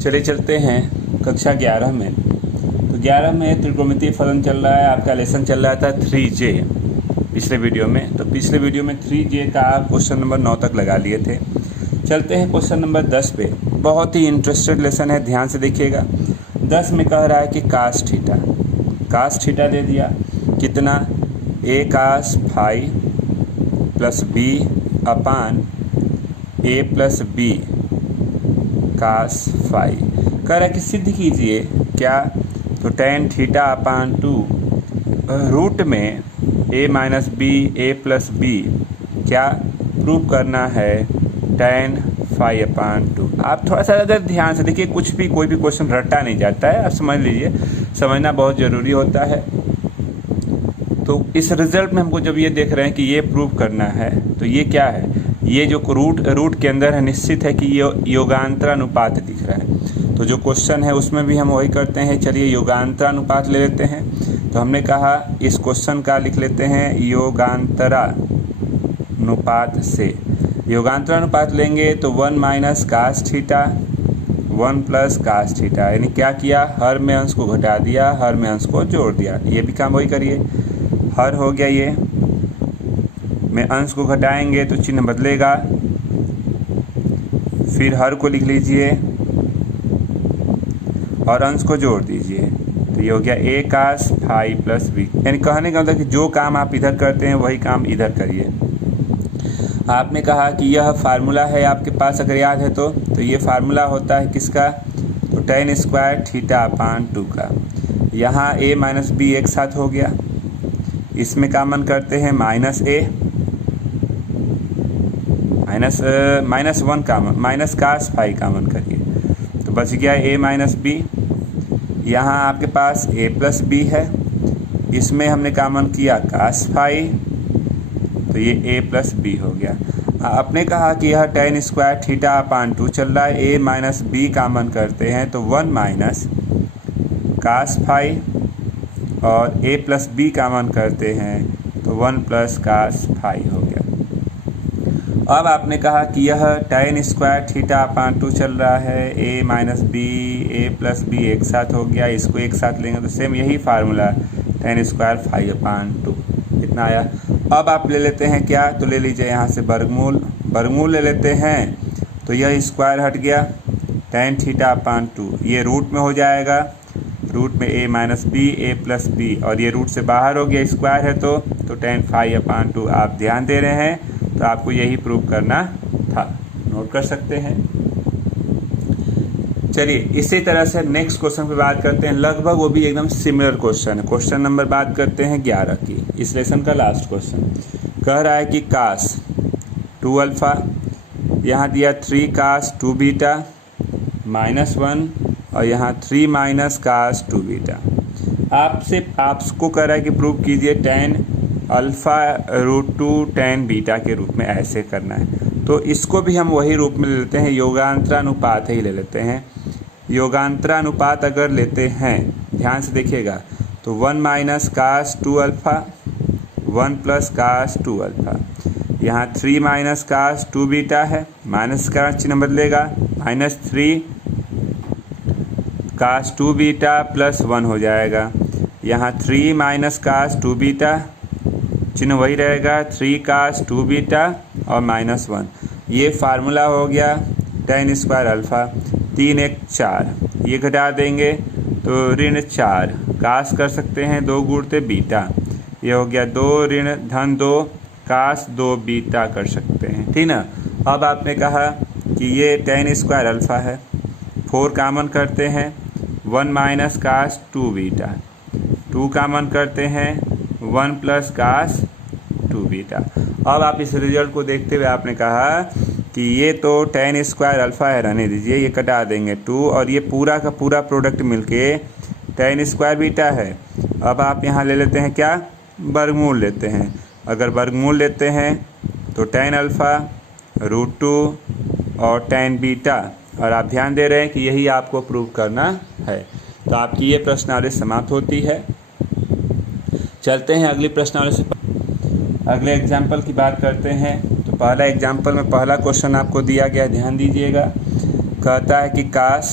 चलिए चलते हैं कक्षा 11 में। तो 11 में त्रिकोणमितीय फलन चल रहा है, आपका लेसन चल रहा था 3J पिछले वीडियो में। तो पिछले वीडियो में 3J का क्वेश्चन नंबर 9 तक लगा लिए थे। चलते हैं क्वेश्चन नंबर 10 पे। बहुत ही इंटरेस्टेड लेसन है, ध्यान से देखिएगा। 10 में कह रहा है कि कास थीटा दे दिया, कितना a cos phi plus B upon a plus B cos phi. कह रहा है कि सिद्ध कीजिए क्या, तो tan थीटा अपान 2 रूट में a minus B a plus B क्या प्रूव करना है, tan फाई अपान 2। आप थोड़ा सा अगर ध्यान से देखिए, कोई भी क्वेश्चन रटा नहीं जाता है, आप समझ लीजिए, समझना बहुत ज़रूरी होता है। तो इस रिजल्ट में हमको जब ये देख रहे हैं कि ये प्रूव करना है, तो ये क्या है, ये जो रूट के अंदर है, निश्चित है कि ये योगांतरानुपात दिख रहा है। तो जो क्वेश्चन है उसमें भी हम वही करते हैं। चलिए योगांतरानुपात ले लेते हैं। तो हमने कहा इस क्वेश्चन का लिख लेते हैं योगांतरानुपात से। योगांतरानुपात लेंगे तो 1 minus cos theta 1 plus cos theta, यानी क्या किया, हर में अंश को घटा दिया, हर में अंश को जोड़ दिया। ये भी काम वही करिए, हर हो गया, ये में अंश को घटाएंगे तो चिन्ह बदलेगा, फिर हर को लिख लीजिए और अंश को जोड़ दीजिए। तो ये हो गया a cos phi plus B. यानी कहने का मतलब कि जो काम आप इधर करते हैं वही काम इधर करिए। आपने कहा कि यह फार्मूला है आपके पास, अगर याद है तो ये फार्मूला होता है किसका, तो tan स्क्वायर थीटा अपान 2 का। यहाँ a माइनस बी एक साथ हो गया, इसमें कॉमन करते हैं minus a minus 1 common, minus cos phi common करिए, तो बच गया a माइनस बी। यहाँ आपके पास a प्लस बी है, इसमें हमने कॉमन किया कास फाई, तो ये a प्लस बी हो गया। आपने कहा कि यह tan स्क्वायर थीटा अपान 2 चल रहा है, a माइनस बी कॉमन करते हैं तो 1 माइनस कास फाई, और a प्लस बी कॉमन करते हैं तो 1 प्लस कास फाई हो गया। अब आपने कहा कि यह tan स्क्वायर थीटा अपान 2 चल रहा है, a minus B a plus B एक साथ हो गया, इसको एक साथ लेंगे तो सेम यही फार्मूला tan स्क्वायर फाई अपान 2 इतना आया। अब आप ले लेते हैं क्या, तो ले लीजिए यहाँ से वर्गमूल ले लेते हैं, तो यह स्क्वायर हट गया, tan थीटा अपान 2 ये रूट में हो जाएगा, रूट में a minus B a plus B, और ये रूट से बाहर हो गया, स्क्वायर है तो tan फाई अपान 2। आप ध्यान दे रहे हैं तो आपको यही प्रूव करना था, नोट कर सकते हैं। चलिए इसी तरह से नेक्स्ट क्वेश्चन पे बात करते हैं, लगभग वो भी एकदम सिमिलर क्वेश्चन है। क्वेश्चन नंबर बात करते हैं 11 की, इस लेसन का लास्ट क्वेश्चन। कह रहा है कि कास 2 अल्फा, यहाँ दिया 3 कास 2 बीटा माइनस 1, और यहाँ 3 माइनस कास 2 बीटा। आपको कह रहा है कि प्रूव कीजिए tan alpha root 2 tan beta के रूप में, ऐसे करना है। तो इसको भी हम वही रूप में ले लेते हैं, योगांतरानुपात ही ले लेते हैं। योगांतरानुपात अगर लेते हैं, ध्यान से देखिएगा, तो 1 minus cos 2 alpha 1 plus cos 2 alpha, यहाँ 3 माइनस कास 2 बीटा है, माइनस का चिन्ह बदलेगा, माइनस 3 कास 2 बीटा प्लस 1 हो जाएगा। यहाँ 3 माइनस कास 2 बीटा, चिन्ह वही रहेगा, 3 कास 2 बीटा और माइनस 1। ये फार्मूला हो गया tan स्क्वायर अल्फ़ा, 3 1 4, ये घटा देंगे तो ऋण 4, कास कर सकते हैं 2 गुणते बीटा, ये हो गया 2 ऋण धन 2 कास 2 बीटा कर सकते हैं, ठीक ना। अब आपने कहा कि ये tan स्क्वायर अल्फ़ा है, 4 कॉमन करते हैं, 1 माइनस कास 2 बीटा, 2 कॉमन करते हैं, 1 प्लस कास 2 बीटा। अब आप इस रिजल्ट को देखते हुए आपने कहा कि ये तो tan स्क्वायर अल्फ़ा है, रहने दीजिए, ये कटा देंगे 2, और ये पूरा का पूरा प्रोडक्ट मिलके tan स्क्वायर बीटा है। अब आप यहाँ ले लेते हैं क्या, वर्गमूल लेते हैं। अगर वर्गमूल लेते हैं तो tan अल्फ़ा रूट 2 और tan बीटा, और आप ध्यान दे रहे हैं कि यही आपको प्रूव करना है। तो आपकी ये प्रश्नावली समाप्त होती है। चलते हैं अगली प्रश्नावली से, अगले एग्जाम्पल की बात करते हैं। तो पहला एग्जाम्पल में पहला क्वेश्चन आपको दिया गया, ध्यान दीजिएगा। कहता है कि काश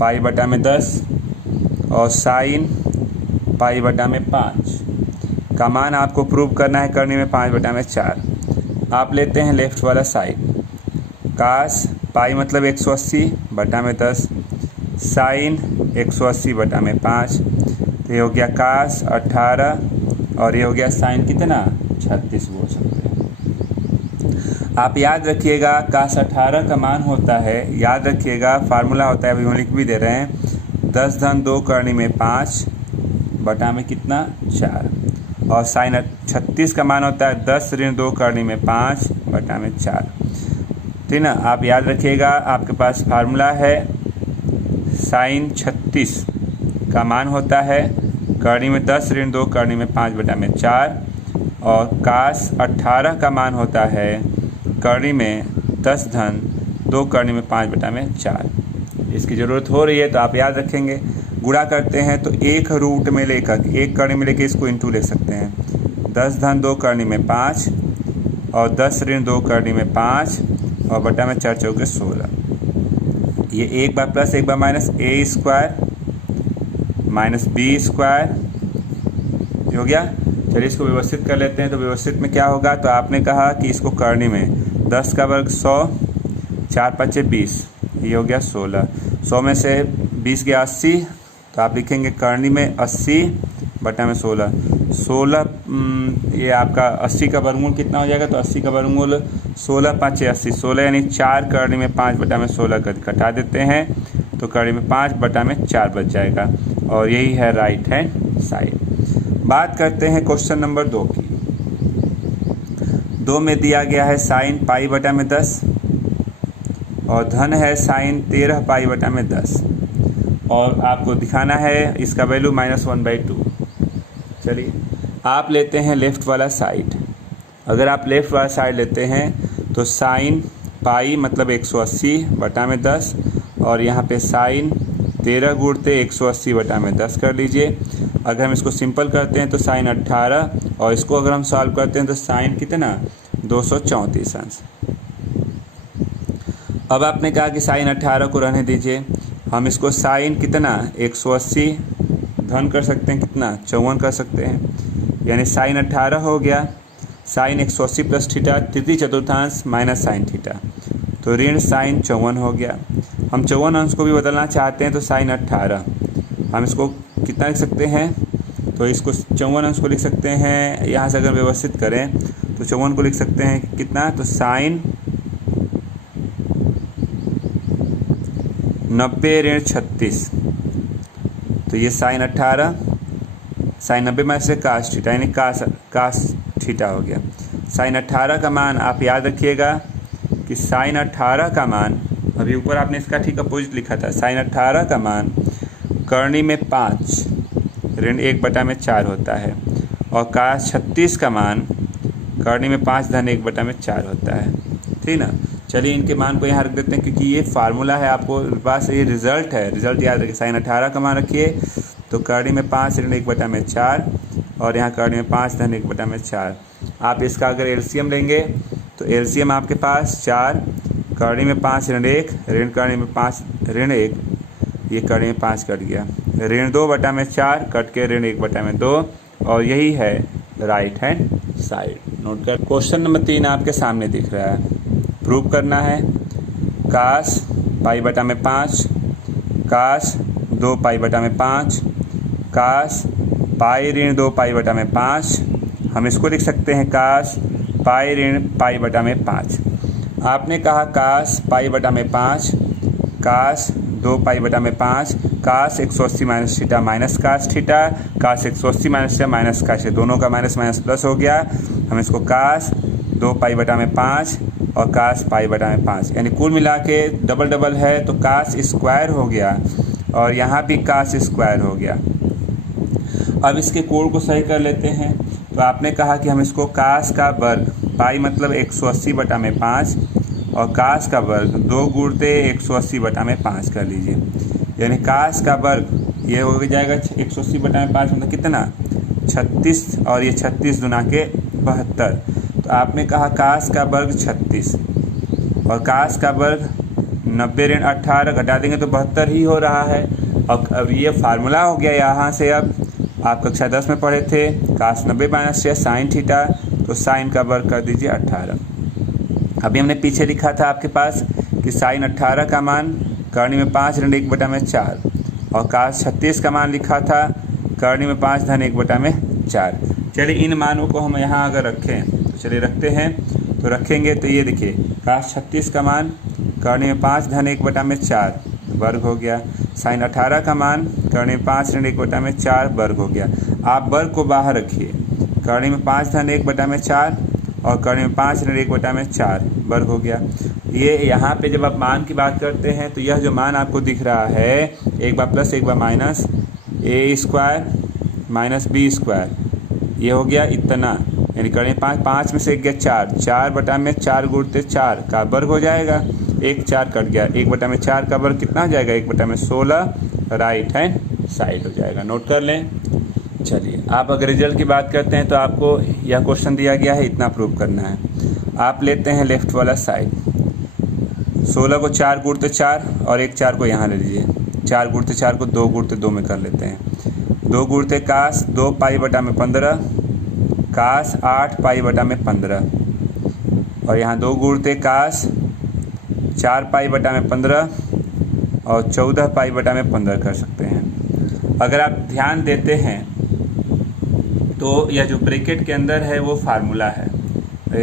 पाई बटा में 10 और साइन पाई बटा में 5 का मान आपको प्रूव करना है करने में 5 बटा में 4। आप लेते हैं लेफ्ट वाला साइड, कास पाई मतलब 180 बटा में 10 साइन 180 बटा में 5, तो ये हो गया कास 18 और ये हो गया साइन कितना 36 बोल सकते हैं। आप याद रखिएगा कास 18 का मान होता है, याद रखिएगा फार्मूला होता है, अभी हम लिख भी दे रहे हैं, 10 धन 2 करने में 5 बटा में कितना 4, और साइन 36 का मान होता है 10 ऋण 2 करने में 5 बटा में 4। ठीक ना, आप याद रखिएगा आपके पास फार्मूला है साइन 36 का मान होता है करनी में 10 ऋण 2 करनी में 5 बटा में 4, और कास 18 का मान होता है करनी में 10 धन 2 करनी में 5 बटा में 4। इसकी ज़रूरत हो रही है तो आप याद रखेंगे। गुणा करते हैं तो एक रूट में लेकर एक करनी में लेकर इसको इंटू ले सकते हैं। 10 धन 2 करनी में 5 और 10 ऋण 2 करनी में 5 और बटा में 4 चौके 16। ये एक बार प्लस एक बार माइनस ए स्क्वायर माइनस बी स्क्वायर हो गया। चलिए इसको व्यवस्थित कर लेते हैं। तो व्यवस्थित में क्या होगा, तो आपने कहा कि इसको करने में 10 का वर्ग 100, 4 पच्चे 20, ये हो गया 16। 100 में से 20 गया 80, तो आप लिखेंगे करनी में 80 बटा में 16। 16 ये आपका 80 का वर्गमूल कितना हो जाएगा, तो 80 का वर्गमूल 16 5 80, 16 यानी 4 करनी में 5 बटा में 16 कर कटा देते हैं, तो करनी में 5 बटा में 4 बच जाएगा, और यही है राइट हैंड साइड। बात करते हैं क्वेश्चन नंबर 2 की। 2 में दिया गया है साइन पाई बटा में 10 और धन है साइन 13 पाई बटा में 10, और आपको दिखाना है इसका वैल्यू -1/2। चलिए आप लेते हैं लेफ़्ट वाला साइड। अगर आप लेफ़्ट वाला साइड लेते हैं तो साइन पाई मतलब 180 बटा में 10, और यहाँ पे साइन 13 गुणते 180 बटा में 10 कर लीजिए। अगर हम इसको सिंपल करते हैं तो साइन 18, और इसको अगर हम सॉल्व करते हैं तो साइन कितना 234 अंश। अब आपने कहा कि साइन 18 को रहने दीजिए, हम इसको साइन कितना 180 धन कर सकते हैं, कितना 54 कर सकते हैं, यानी साइन 18 हो गया साइन 180 प्लस थीटा तृतीय चतुर्थांश माइनस साइन थीटा, तो ऋण साइन 54 हो गया। हम 54 अंश को भी बदलना चाहते हैं तो साइन 18 हम इसको कितना लिख सकते हैं, तो इसको 54 अंश को लिख सकते हैं, यहाँ से अगर व्यवस्थित करें तो 54 को लिख सकते हैं कितना, तो साइन 90 ऋण 36, तो ये साइन 18 साइन 90 में से कास थीटा यानी कास थीटा हो गया। साइन 18 का मान आप याद रखिएगा कि साइन 18 का मान, अभी ऊपर आपने इसका ठीक अपोजिट लिखा था, साइन 18 का मान करनी में 5 ऋण 1 बटा में 4 होता है, और कास 36 का मान करनी में 5 धन 1 बटा में 4 होता है। ठीक ना, चलिए इनके मान को यहाँ रख देते हैं, क्योंकि ये फार्मूला है, आपको पास ये रिजल्ट है, रिजल्ट याद रखिए। साइन 18 का मान रखिए तो करनी में 5 ऋण 1 बटा में 4, और यहाँ करनी में 5 धन 1 बटा में 4। आप इसका अगर एलसीएम लेंगे तो एलसीएम आपके पास 4 करनी में 5 ऋण 1 ऋण करनी में 5 ऋण 1, ये करनी में 5 कट गया, ऋण 2 बटा में 4 कट के ऋण 1 बटा में 2, और यही है राइट हैंड साइड। नोट कर। क्वेश्चन नंबर 3 आपके सामने दिख रहा है, प्रूव करना है कास पाई बटा में 5 कास 2 पाई बटा में 5 कास पाई ऋण 2 पाई बटा में 5, हम इसको लिख सकते हैं कास पाई ऋण पाई बटा में 5। आपने कहा कास पाई बटा में 5 कास 2 पाई बटा में 5 cos 180 minus theta minus cos theta, cos 180 minus theta minus cos, दोनों का माइनस माइनस प्लस हो गया। हम इसको कास 2 पाई बटा में 5 और कास पाई बटा में 5, यानी कुल मिला के डबल डबल है तो कास स्क्वायर हो गया, और यहाँ भी कास स्क्वायर हो गया। अब इसके कोण को सही कर लेते हैं। तो आपने कहा कि हम इसको कास का वर्ग पाई मतलब 180 बटा में 5 और कास का वर्ग 2 गुणते 180 बटा में 5 कर लीजिए, यानी कास का वर्ग ये हो जाएगा 180 बटा में 5 मतलब कितना 36, और ये 36 दुना के 72। तो आपने कहा कास का वर्ग 36 और कास का वर्ग 90 ऋण 18 घटा देंगे तो 72 ही हो रहा है। और अब ये फार्मूला हो गया यहाँ से। अब आप कक्षा 10 में पढ़े थे cos 90 माइनस साइन थीटा, तो साइन का वर्ग कर दीजिए 18। अभी हमने पीछे लिखा था आपके पास कि साइन 18 का मान करनी में 5 ऋण 1/4 और cos 36 का मान लिखा था करनी में 5 धन 1/4। चलिए इन मानों को हम यहाँ अगर रखें तो चलिए रखते हैं, तो रखेंगे तो ये देखिए cos 36 का मान करनी में 5 धन 1/4 वर्ग हो गया, साइन 18 का मान करनी में 5 ऋण 1/4 वर्ग हो गया। आप वर्ग को बाहर रखिए, करनी में 5 धन 1/4 और करनी में 5 ऋण 1/4 वर्ग हो गया। ये यहाँ पे जब आप मान की बात करते हैं तो यह जो मान आपको दिख रहा है एक बार प्लस एक बार माइनस a² माइनस b², ये हो गया इतना, यानी करनी 5 में से 1 गया 4/4 गुणते 4 का वर्ग हो जाएगा, 1 4 कट गया, 1/4 का वर्ग कितना हो जाएगा 1/16 राइट हैंड साइड हो जाएगा। नोट कर लें। चलिए आप अगर रिजल्ट की बात करते हैं तो आपको यह क्वेश्चन दिया गया है, इतना प्रूव करना है। आप लेते हैं लेफ्ट वाला साइड, 16 को 4 गुणते 4 और 1 4 को यहाँ ले लीजिए, 4 गुणते 4 को 2 गुणते 2 में कर लेते हैं, 2 गुणते cos 2 π/15 cos 8 π/15 और यहाँ 2 गुणते cos 4 π/15 और 14 π/15 कर सकते हैं। अगर आप ध्यान देते हैं तो यह जो ब्रैकेट के अंदर है वो फार्मूला है।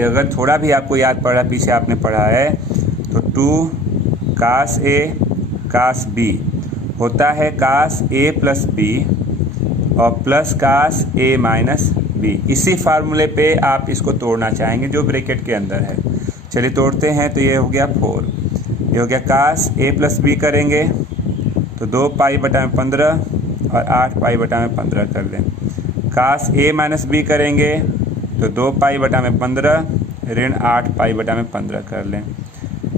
अगर थोड़ा भी आपको याद पड़ा, पीछे आपने पढ़ा है, तो 2 cos A cos B होता है cos A प्लस B और plus cos A minus B। इसी फार्मूले पे आप इसको तोड़ना चाहेंगे जो ब्रैकेट के अंदर है। चलिए तोड़ते हैं, तो ये हो गया 4, ये हो गया cos A प्लस B करेंगे तो 2 π/15 और 8 π/15 कर लें, cos A माइनस B करेंगे तो 2 π/15 ऋण 8 π/15 कर लें।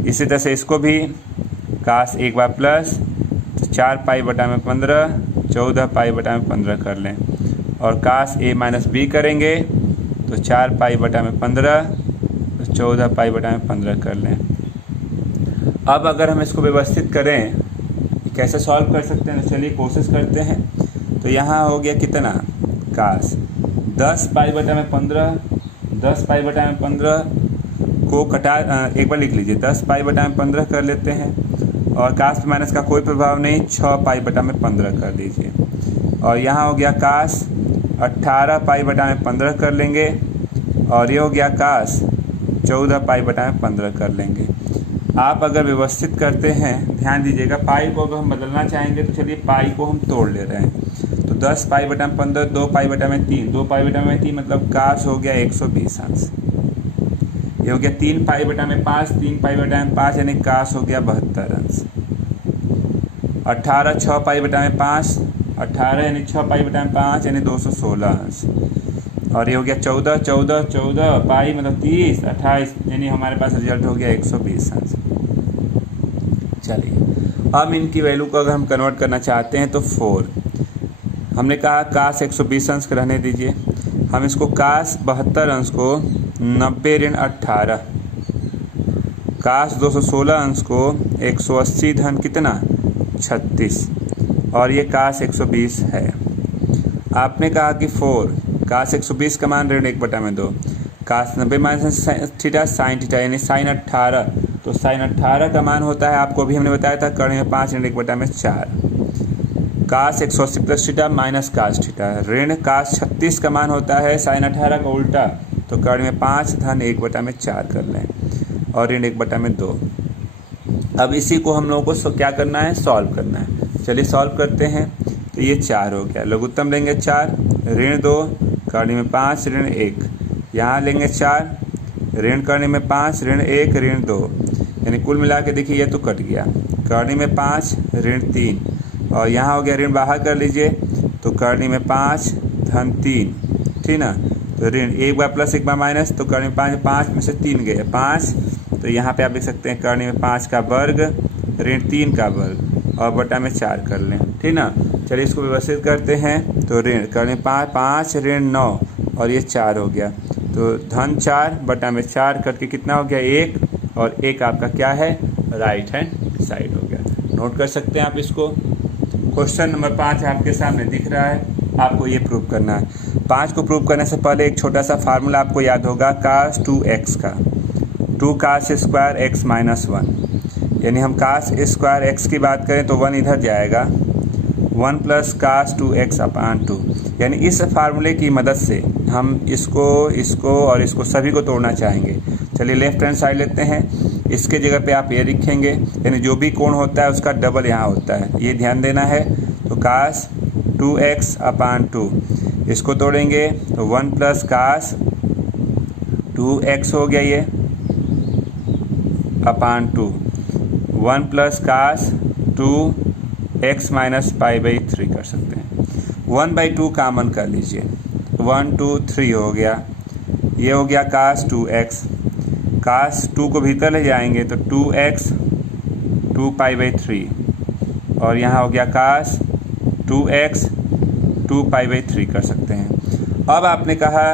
इसी तरह से इसको भी cos एक बार प्लस तो 4 π/15 14 π/15 कर लें और cos A माइनस B करेंगे तो 4 π/15 तो 14 π/15 कर लें। अब अगर हम इसको व्यवस्थित करें कैसे सॉल्व कर सकते हैं, तो चलिए कोशिश करते हैं। तो यहाँ हो गया कितना cos 10 π/15, 10 π/15 को कटा एक बार लिख लीजिए, 10 π/15 कर लेते हैं और cos माइनस का कोई प्रभाव नहीं, 6 π/15 कर दीजिए और यहाँ हो गया cos 18 π/15 कर लेंगे और ये हो गया cos 14 π/15 कर लेंगे। आप अगर व्यवस्थित करते हैं, ध्यान दीजिएगा, पाई को अगर हम बदलना चाहेंगे तो चलिए पाई को हम तोड़ ले रहे हैं। तो 10 π/15 2 π/3, 2 π/3 मतलब cos हो गया 120 अंश, ये हो गया 3 π/5, 3 π/5 यानी cos हो गया 72 अंश। 18 6 π/5, 18 यानी 6 π/5 यानी 216 अंश और ये हो गया 14 पाई मतलब 30, 28 यानी हमारे पास रिजल्ट हो गया 120 अंश। चलिए अब इनकी वैल्यू को अगर हम कन्वर्ट करना चाहते हैं तो 4, हमने कहा cos 120 अंश रहने दीजिए, हम इसको cos 72 अंश को 90 ऋण 18, cos 216 अंश को 180 धन कितना 36 और ये cos 120 है। आपने कहा कि 4 cos 120 का मान ऋण 1/2, cos 90 minus theta sine theta यानी साइन 18, तो साइन 18 का मान होता है, आपको भी हमने बताया था करने में 5 ऋण 1/4, cos 180 plus theta minus cos theta, ऋण cos 36 का मान होता है साइन 18 का उल्टा, तो कर्ण में 5 धन 1/4 कर लें और ऋण 1/2। अब इसी को हम लोगों को क्या करना है, सॉल्व करना है। चलिए सॉल्व करते हैं। तो ये 4 हो गया, लघुत्तम लेंगे 4 ऋण 2 कर्ण में 5 ऋण 1, यहाँ लेंगे 4 ऋण कर्ण में 5 ऋण 1 ऋण 2, यानी कुल मिला के देखिए ये तो कट गया, कर्ण में 5 ऋण 3 और यहाँ हो गया ऋण बाहर कर लीजिए तो कर्ण में 5 धन 3, ठीक ना, तो ऋण एक बार प्लस एक बार माइनस, तो कर्ण में 5 में से 3 गए 5, तो यहाँ पे आप देख सकते हैं कर्ण में 5 का वर्ग ऋण 3 का वर्ग और बटा में 4 कर लें, ठीक ना। चलिए इसको व्यवस्थित करते हैं। तो ऋण कर्ण में 5 ऋण 9 और ये 4 हो गया, तो धन 4 बटा में 4 करके कितना हो गया 1 और 1 आपका क्या है राइट हैंड साइड हो गया। नोट कर सकते हैं आप इसको। क्वेश्चन नंबर 5 आपके सामने दिख रहा है, आपको ये प्रूव करना है। 5 को प्रूव करने से पहले एक छोटा सा फार्मूला आपको याद होगा cos 2x का, 2 cos स्क्वायर x माइनस 1, यानी हम cos स्क्वायर x की बात करें तो 1 इधर जाएगा, 1 प्लस cos 2x अपान 2, यानी इस फार्मूले की मदद से हम इसको और इसको सभी को तोड़ना चाहेंगे। चलिए लेफ्ट हैंड साइड लेते हैं, इसके जगह पे आप ये लिखेंगे, यानी जो भी कोण होता है उसका डबल यहाँ होता है, ये ध्यान देना है। तो cos 2x अपान 2, इसको तोड़ेंगे तो 1 प्लस cos 2x हो गया ये अपान 2, 1 plus cos 2x minus pi by 3 कर सकते हैं। 1/2 कामन कर लीजिए, 1 2 3 हो गया, ये हो गया cos 2x, cos 2 को भीतर ले जाएंगे तो 2x 2 पाई बाई 3, और यहाँ हो गया cos 2x 2 पाई बाई 3 कर सकते हैं। अब आपने कहा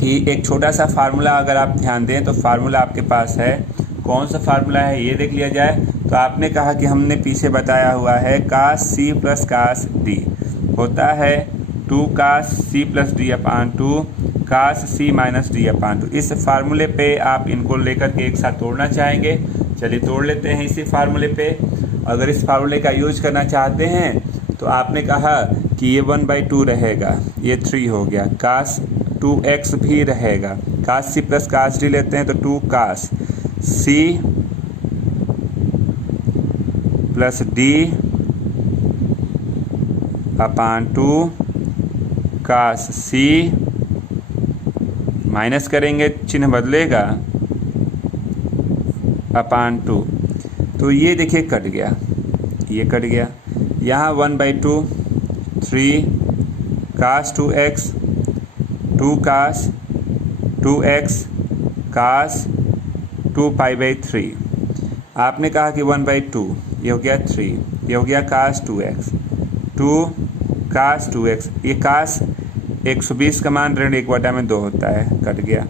कि एक छोटा सा फार्मूला अगर आप ध्यान दें तो फार्मूला आपके पास है, कौन सा फार्मूला है ये देख लिया जाए। तो आपने कहा कि हमने पीछे बताया हुआ है cos c plus cos d होता है 2 cos c प्लस d अपान 2 cos c माइनस d अपान 2। इस फार्मूले पे आप इनको लेकर के एक साथ तोड़ना चाहेंगे। चलिए तोड़ लेते हैं इसी फार्मूले पे। अगर इस फार्मूले का यूज करना चाहते हैं तो आपने कहा कि ये 1/2 रहेगा, ये 3 हो गया, cos 2x भी रहेगा, cos c plus cos d लेते हैं तो 2 cos c प्लस d अपान 2 cos c, माइनस करेंगे चिन्ह बदलेगा, अपान 2, तो ये देखिए कट गया, ये कट गया। यहाँ 1/2 3 cos 2x 2 cos 2x cos 2 pi by 3। आपने कहा कि 1/2, ये हो गया 3, ये हो गया cos 2x 2 cos 2x, ये cos 120 का मान ऋण 1/2 होता है, कट गया।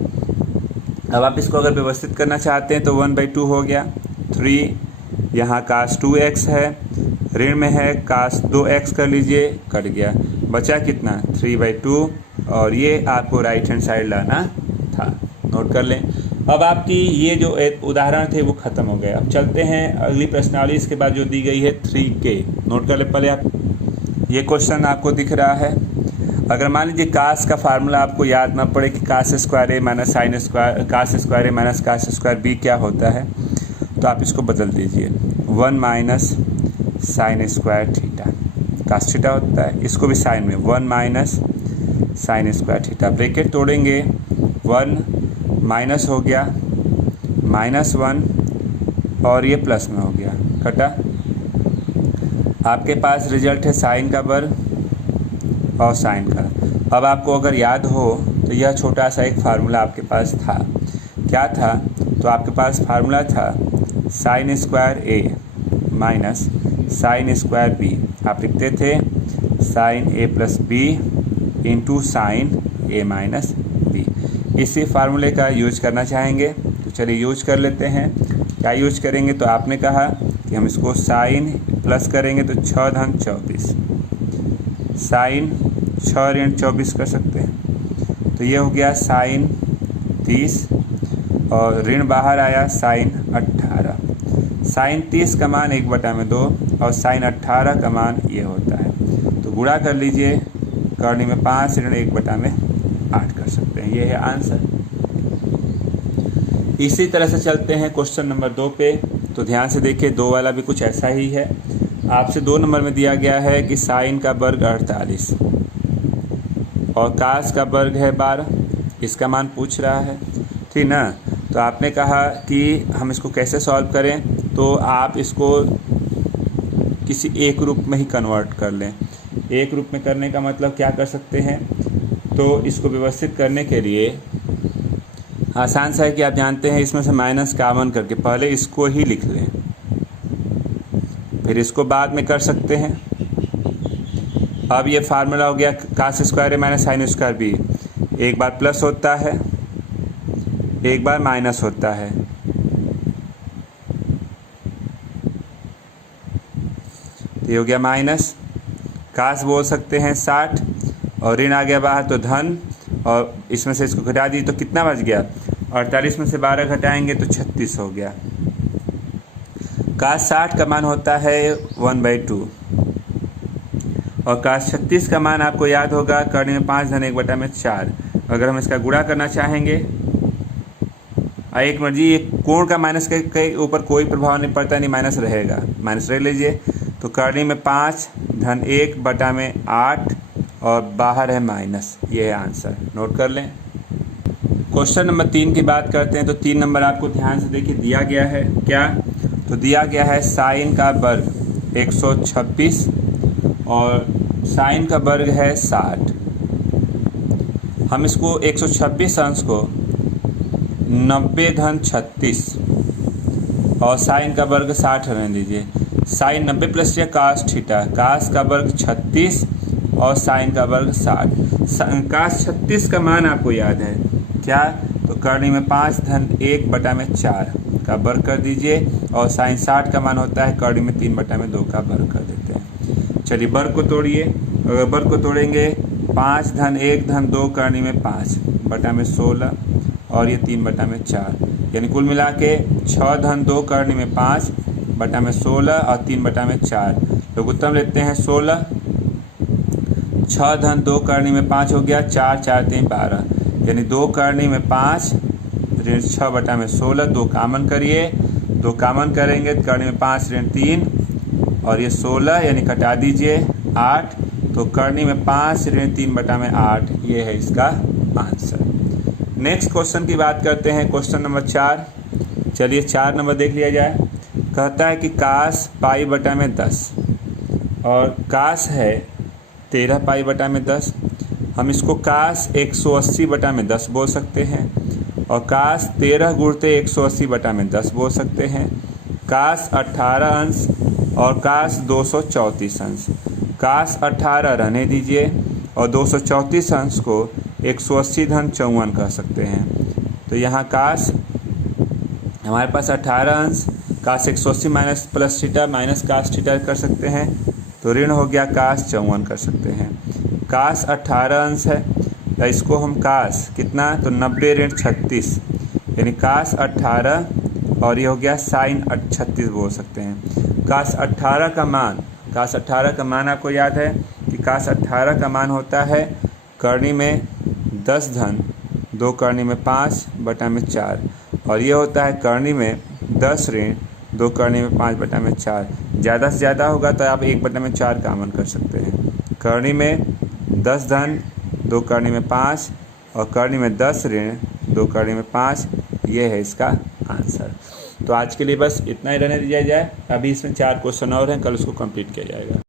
अब आप इसको अगर व्यवस्थित करना चाहते हैं तो 1/2 हो गया, 3 यहाँ cos 2x है, ऋण में है cos 2x कर लीजिए, कट गया, बचा कितना 3/2, और ये आपको राइट हैंड साइड लाना था। नोट कर लें। अब आपकी ये जो उदाहरण थे वो ख़त्म हो गए। अब चलते हैं अगली प्रश्नावली, इसके बाद जो दी गई है 3K। नोट कर ले पहले आप, ये क्वेश्चन आपको दिख रहा है। अगर मान लीजिए कास का फार्मूला आपको याद ना पड़े कि cos square A minus sine square, cos square A minus cos square B क्या होता है, तो आप इसको बदल दीजिए, 1 minus sine square theta, cos theta होता है, इसको भी साइन में 1 minus sine square theta, bracket तोड़ेंगे, 1 माइनस हो गया -1 और ये प्लस में हो गया, कटा। आपके पास रिजल्ट है साइन का वर्ग और साइन का। अब आपको अगर याद हो तो यह छोटा सा एक फार्मूला आपके पास था, क्या था, तो आपके पास फार्मूला था sine square A minus sine square B. आप लिखते थे साइन ए प्लस बी इंटू साइन ए माइनस बी। इसी फार्मूले का यूज करना चाहेंगे तो चलिए यूज कर लेते हैं। क्या यूज करेंगे, तो आपने कहा कि हम इसको साइन प्लस करेंगे तो 6 धन 24, साइन 6 ऋण 24 कर सकते हैं, तो ये हो गया साइन 30 और ऋण बाहर आया साइन 18। साइन 30 का मान 1/2 और साइन 18 का मान ये होता है, तो गुणा कर लीजिए, करनी में 5 ऋण 1/8 कर सकते हैं। ये है आंसर। इसी तरह से चलते हैं क्वेश्चन नंबर 2 पे। तो ध्यान से देखिए, 2 वाला भी कुछ ऐसा ही है। आपसे 2 नंबर में दिया गया है कि साइन का वर्ग 48 और कास का वर्ग है 12, इसका मान पूछ रहा है, ठीक ना। तो आपने कहा कि हम इसको कैसे सॉल्व करें, तो आप इसको किसी एक रूप में ही कन्वर्ट कर लें। एक रूप में करने का मतलब क्या कर सकते हैं, तो इसको व्यवस्थित करने के लिए आसान सा है कि आप जानते हैं इसमें से माइनस कॉमन करके पहले इसको ही लिख लें, फिर इसको बाद में कर सकते हैं। अब ये फार्मूला हो गया कास square A minus sine square B, एक बार प्लस होता है एक बार माइनस होता है, तो ये हो गया माइनस, काश बोल सकते हैं 60 और ऋण आ गया बाहर तो धन, और इसमें से इसको घटा दी तो कितना बच गया 48 में से 12 घटाएंगे तो 36 हो गया। काश 60 का मान होता है 1/2 और काश 36 का मान आपको याद होगा करने में 5 धन 1/4। अगर हम इसका गुणा करना चाहेंगे, एक मर्जी, एक कोण का माइनस के ऊपर कोई प्रभाव नहीं पड़ता, नहीं माइनस रहेगा, माइनस रह लीजिए। तो करने में 5 धन 1/8 और बाहर है माइनस, ये है आंसर, नोट कर लें। क्वेश्चन नंबर 3 की बात करते हैं। तो 3 नंबर आपको ध्यान से देखिए दिया गया है क्या, तो दिया गया है साइन का वर्ग 126 और साइन का वर्ग है 60। हम इसको 126 अंश को 90 धन 36 और साइन का वर्ग 60 रहने दीजिए। साइन 90 प्लस या कास थीटा, कास का वर्ग 36 और साइन का वर्ग 60। कास 36 का मान आपको याद है क्या, तो करनी में 5 धन 1/4 का वर्ग कर दीजिए और साइन 60 का मान होता है करनी में 3/2 का वर्ग कर देते हैं। चलिए वर्ग को तोड़िए, अगर वर्ग को तोड़ेंगे 5 धन 1 धन 2 करनी में 5/16 और ये 3/4, यानी कुल मिला के 6 धन 2 करनी में 5/16 और 3/4। लोग उत्तम लेते हैं 16, 6 धन 2 करनी में 5 हो गया, 4 4 3 12, यानी 2 करनी में 5 ऋण 6/16, 2 कामन करिए, 2 कामन करेंगे तो करनी में 5 ऋण 3 और ये 16, यानी कटा दीजिए 8, तो करनी में 5 ऋण 3/8, ये है इसका आंसर। नेक्स्ट क्वेश्चन की बात करते हैं, क्वेश्चन नंबर 4। चलिए 4 नंबर देख लिया जाए। कहता है कि काश π/10 और काश है 13 π/10। हम इसको काश 180/10 बोल सकते हैं और काश 13 गुणते 180/10 बोल सकते हैं। काश 18 अंश और काश 234 अंश। काश 18 रहने दीजिए और 234 अंश को 180 धन 54 कह सकते हैं। तो यहाँ काश हमारे पास 18 अंश, काश 180 माइनस प्लस थीटा माइनस काश थीटा कर सकते हैं, तो ऋण हो गया काश 54 कर सकते हैं। काश 18 अंश है तो इसको हम काश कितना, तो 90 ऋण 36, यानी काश 18 और ये हो गया साइन 36 बोल सकते हैं। काश 18 का मान, काश 18 का मान आपको याद है कि काश 18 का मान होता है करनी में 10 धन 2 करनी में 5/4 और ये होता है करनी में 10 ऋण 2 करनी में 5/4। ज़्यादा से ज़्यादा होगा तो आप 1/4 कामन कर सकते हैं। करनी में 10 धन 2 करनी में 5 और करनी में 10 ऋण 2 करनी में 5, ये है इसका आंसर। तो आज के लिए बस इतना ही रहने दिया जाए। अभी इसमें 4 क्वेश्चन और हैं, कल उसको कंप्लीट किया जाएगा।